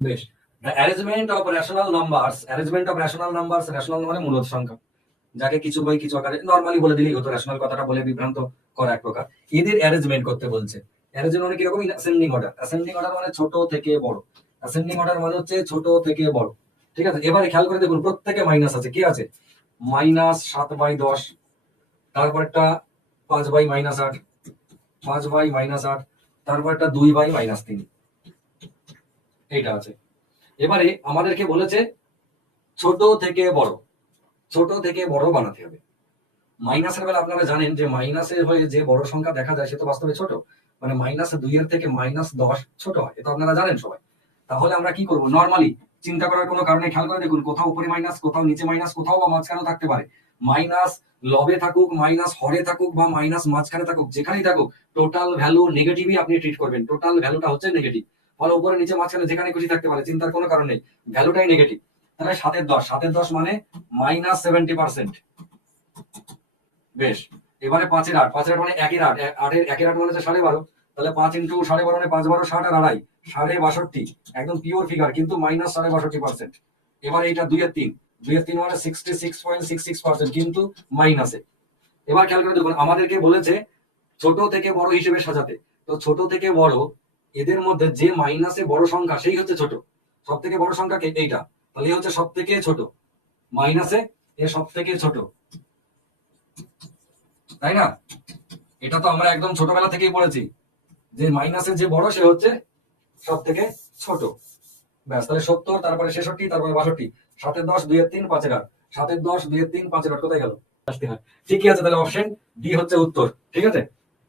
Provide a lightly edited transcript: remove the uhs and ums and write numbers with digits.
বেশ, the arrangement of rational numbers, arrangement of rational numbers, rational মানে মূলদ সংখ্যা, যাকে কিছু বই কিছু আকারে নরমালি বলে দিলেই হতো, রেশনাল কথাটা বলে বিভ্রান্ত করা এক প্রকার। এদের অ্যারেঞ্জমেন্ট করতে বলছে। অ্যারেঞ্জমেন্ট মানে কিরকম? Ascending order. অ্যাসেন্ডিং অর্ডার মানে ছোট থেকে বড়। অ্যাসেন্ডিং অর্ডার মানে হচ্ছে ছোট থেকে বড়। ঠিক আছে, এবারে খেয়াল করে দেখুন প্রত্যেকে মাইনাস আছে। কি আছে? -7/10, তারপরটা 5/-8, 5/-8, তারপরটা 2/-3, এইটা আছে। এবারে আমাদেরকে বলেছে ছোট থেকে বড়, ছোট থেকে বড় বানাতে হবে। মাইনাসের বেলা আপনারা জানেন যে মাইনাসের হয়ে যে বড় সংখ্যা দেখা যায় সে তো বাস্তবে ছোট, মানে -2 এর থেকে -10 ছোট হয়, এটা আপনারা জানেন সবাই। তাহলে আমরা কি করব? নরমালি চিন্তা করার কোনো কারণে খেয়াল করে দেখুন, কোথাও উপরে মাইনাস, কোথাও নিচে মাইনাস, কোথাও বা মাঝখানেও থাকতে পারে। মাইনাস লবে থাকুক, মাইনাস হরে থাকুক, বা মাইনাস মাঝখানে থাকুক, যেখানেই থাকুক টোটাল ভ্যালু নেগেটিভই আপনি ট্রিট করবেন। টোটাল ভ্যালুটা হচ্ছে নেগেটিভ। ফলে উপরে নিচে মাঝখানে যেখানে খুশি থাকতে পারে, চিন্তার কোনো কারণ নেই, ভ্যালুটাই নেগেটিভ। তাহলে 7/10 মানে -70%। বেশ, এবারে 5/8, 5/8 মানে 1/8, 8 মানে 12.5, তাহলে 5 ইন্টু 12.5 মানে 5/12 60 আর 2.5 62, একদম পিওর ফিগার, কিন্তু -62%। এবার এইটা 2/3, 2/3 মানে 66.66%, কিন্তু মাইনাসে। এবার খেয়াল করে দেখুন, আমাদেরকে বলেছে ছোট থেকে বড় হিসেবে সাজাতে। তো ছোট থেকে বড়, এদের মধ্যে যে মাইনাসে বড় সংখ্যা সেই হচ্ছে ছোট। সব থেকে বড় সংখ্যা কে? এইটা। তাহলে এই হচ্ছে সব থেকে ছোট, মাইনাসে এ সব থেকে ছোট, তাই না? এটা তো আমরা একদম ছোটবেলা থেকেই পড়েছি যে মাইনাসের যে বড় সে হচ্ছে সব থেকে ছোট। ব্যাস, তাহলে 70, তারপরে 66, তারপরে 62, 7/10, 2/3, 5/8, 7/10, 2/3, 5/8, কোথায় গেল? ঠিকই আছে, তাহলে অপশন ডি হচ্ছে উত্তর। ঠিক আছে।